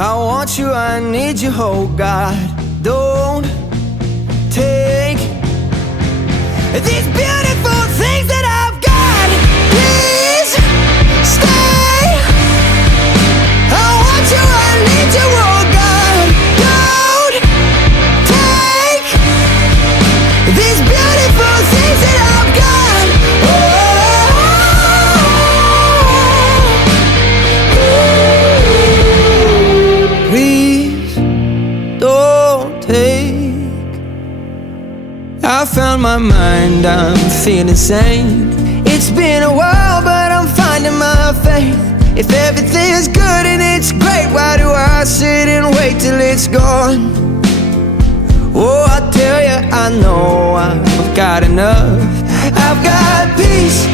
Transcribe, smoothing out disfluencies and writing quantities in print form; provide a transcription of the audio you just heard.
I want you, I need you, oh God. Don't take these beautiful things that I've got. Please stay. I want you, I need you, oh God. Don't take these beautiful things that I've got. Please don't take. I found my mind, I'm feeling sane. It's been a while, but I'm finding my faith. If everything's good and it's great, why do I sit and wait till it's gone? Oh, I tell you, I know I've got enough. I've got peace.